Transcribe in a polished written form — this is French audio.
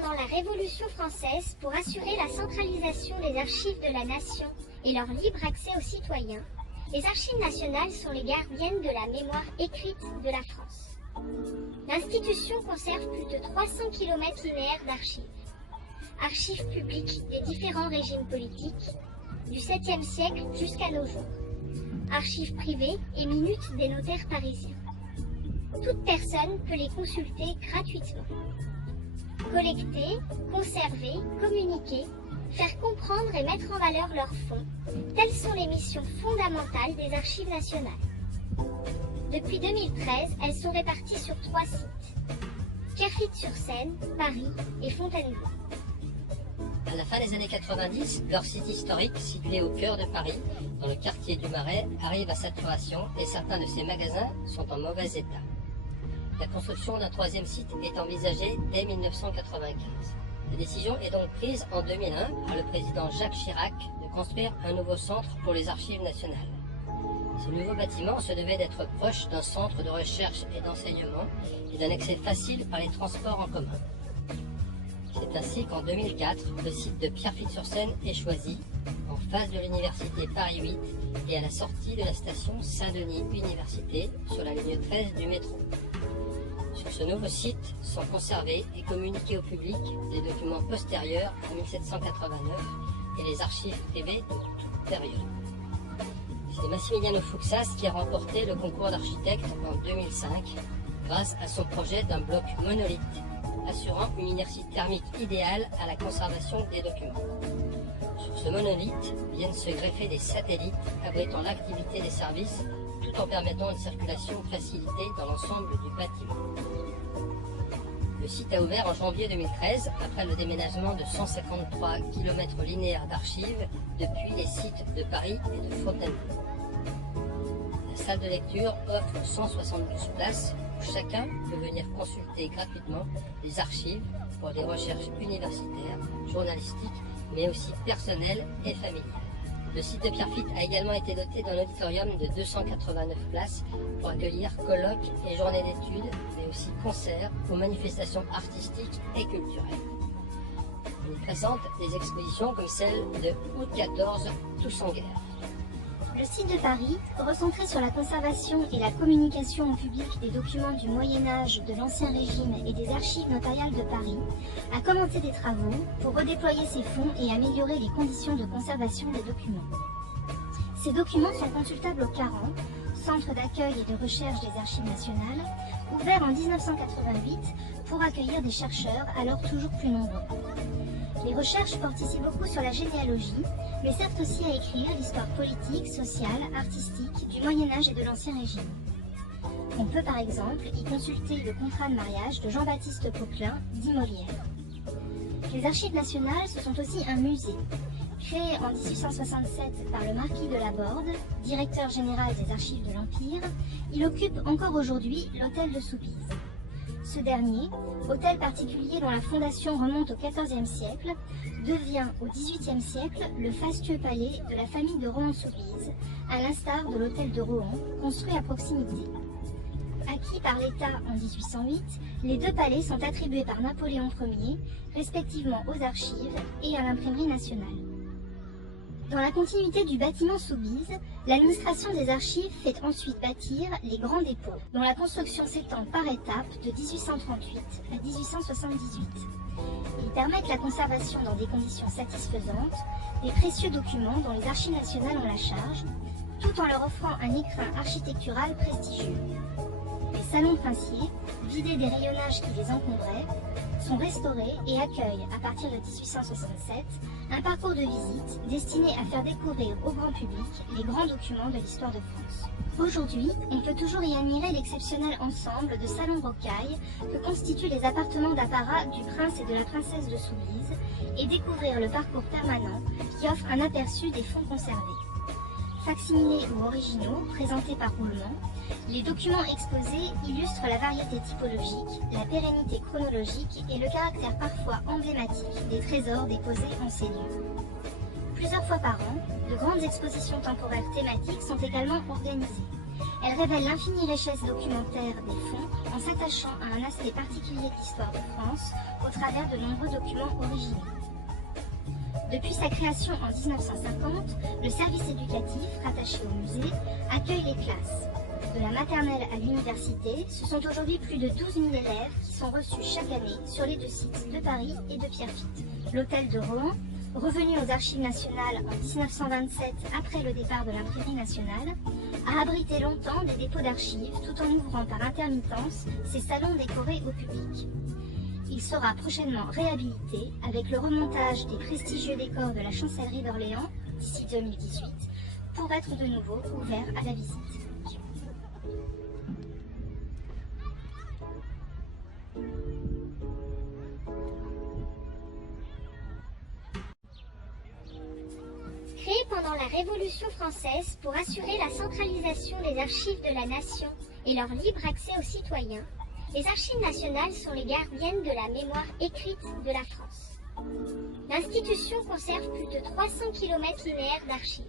pendant la Révolution française pour assurer la centralisation des archives de la nation et leur libre accès aux citoyens. Les archives nationales sont les gardiennes de la mémoire écrite de la France. L'institution conserve plus de 300 km linéaires d'archives. Archives publiques des différents régimes politiques, du 7e siècle jusqu'à nos jours. Archives privées et minutes des notaires parisiens. Toute personne peut les consulter gratuitement. Collecter, conserver, communiquer, faire comprendre et mettre en valeur leurs fonds, telles sont les missions fondamentales des Archives nationales. Depuis 2013, elles sont réparties sur 3 sites. Pierrefitte-sur-Seine, Paris et Fontainebleau. À la fin des années 90, leur site historique, situé au cœur de Paris, dans le quartier du Marais, arrive à saturation et certains de ses magasins sont en mauvais état. La construction d'un 3e site est envisagée dès 1995. La décision est donc prise en 2001 par le président Jacques Chirac de construire un nouveau centre pour les Archives nationales. Ce nouveau bâtiment se devait d'être proche d'un centre de recherche et d'enseignement et d'un accès facile par les transports en commun. C'est ainsi qu'en 2004, le site de Pierrefitte-sur-Seine est choisi, en face de l'université Paris 8 et à la sortie de la station Saint-Denis Université sur la ligne 13 du métro. Sur ce nouveau site sont conservés et communiqués au public des documents postérieurs à 1789 et les archives privées de toute période. C'est Massimiliano Fuxas qui a remporté le concours d'architecte en 2005 grâce à son projet d'un bloc monolithe assurant une inertie thermique idéale à la conservation des documents. Sur ce monolithe viennent se greffer des satellites abritant l'activité des services tout en permettant une circulation facilitée dans l'ensemble du bâtiment. Le site a ouvert en janvier 2013 après le déménagement de 153 km linéaires d'archives depuis les sites de Paris et de Fontainebleau. La salle de lecture offre 172 places où chacun peut venir consulter gratuitement les archives pour des recherches universitaires, journalistiques, mais aussi personnelles et familiales. Le site de Pierrefitte a également été doté d'un auditorium de 289 places pour accueillir colloques et journées d'études, mais aussi concerts ou manifestations artistiques et culturelles. On y présente des expositions comme celle de Août 14, Tous en guerre. Le site de Paris, recentré sur la conservation et la communication au public des documents du Moyen-Âge, de l'Ancien Régime et des archives notariales de Paris, a commencé des travaux pour redéployer ses fonds et améliorer les conditions de conservation des documents. Ces documents sont consultables au CARAN, Centre d'accueil et de recherche des Archives nationales, ouvert en 1988 pour accueillir des chercheurs alors toujours plus nombreux. Les recherches portent ici beaucoup sur la généalogie, mais servent aussi à écrire l'histoire politique, sociale, artistique du Moyen-Âge et de l'Ancien Régime. On peut par exemple y consulter le contrat de mariage de Jean-Baptiste Poquelin, dit Molière. Les Archives nationales, ce sont aussi un musée. Créé en 1867 par le marquis de Laborde, directeur général des Archives de l'Empire, il occupe encore aujourd'hui l'hôtel de Soubise. Ce dernier, hôtel particulier dont la fondation remonte au XIVe siècle, devient au XVIIIe siècle le fastueux palais de la famille de Rohan-Soubise, à l'instar de l'hôtel de Rohan, construit à proximité. Acquis par l'État en 1808, les deux palais sont attribués par Napoléon Ier, respectivement aux archives et à l'imprimerie nationale. Dans la continuité du bâtiment Soubise, l'administration des archives fait ensuite bâtir les grands dépôts, dont la construction s'étend par étapes de 1838 à 1878. Ils permettent la conservation dans des conditions satisfaisantes des précieux documents dont les Archives nationales ont la charge, tout en leur offrant un écrin architectural prestigieux. Les salons princiers, vidés des rayonnages qui les encombraient, sont restaurés et accueillent, à partir de 1867, un parcours de visite destiné à faire découvrir au grand public les grands documents de l'histoire de France. Aujourd'hui, on peut toujours y admirer l'exceptionnel ensemble de salons rocailles que constituent les appartements d'apparat du prince et de la princesse de Soubise et découvrir le parcours permanent qui offre un aperçu des fonds conservés. Facsimilés ou originaux, présentés par roulement, les documents exposés illustrent la variété typologique, la pérennité chronologique et le caractère parfois emblématique des trésors déposés en ces lieux. Plusieurs fois par an, de grandes expositions temporaires thématiques sont également organisées. Elle révèle l'infinie richesse documentaire des fonds en s'attachant à un aspect particulier de l'histoire de France au travers de nombreux documents originaux. Depuis sa création en 1950, le service éducatif rattaché au musée accueille les classes. De la maternelle à l'université, ce sont aujourd'hui plus de 12 000 élèves qui sont reçus chaque année sur les 2 sites de Paris et de Pierrefitte. L'hôtel de Rohan, revenu aux Archives nationales en 1927 après le départ de l'Imprimerie nationale, a abrité longtemps des dépôts d'archives tout en ouvrant par intermittence ses salons décorés au public. Il sera prochainement réhabilité avec le remontage des prestigieux décors de la chancellerie d'Orléans d'ici 2018 pour être de nouveau ouvert à la visite. Créé pendant la Révolution française pour assurer la centralisation des archives de la nation et leur libre accès aux citoyens, les Archives nationales sont les gardiennes de la mémoire écrite de la France. L'institution conserve plus de 300 km linéaires d'archives.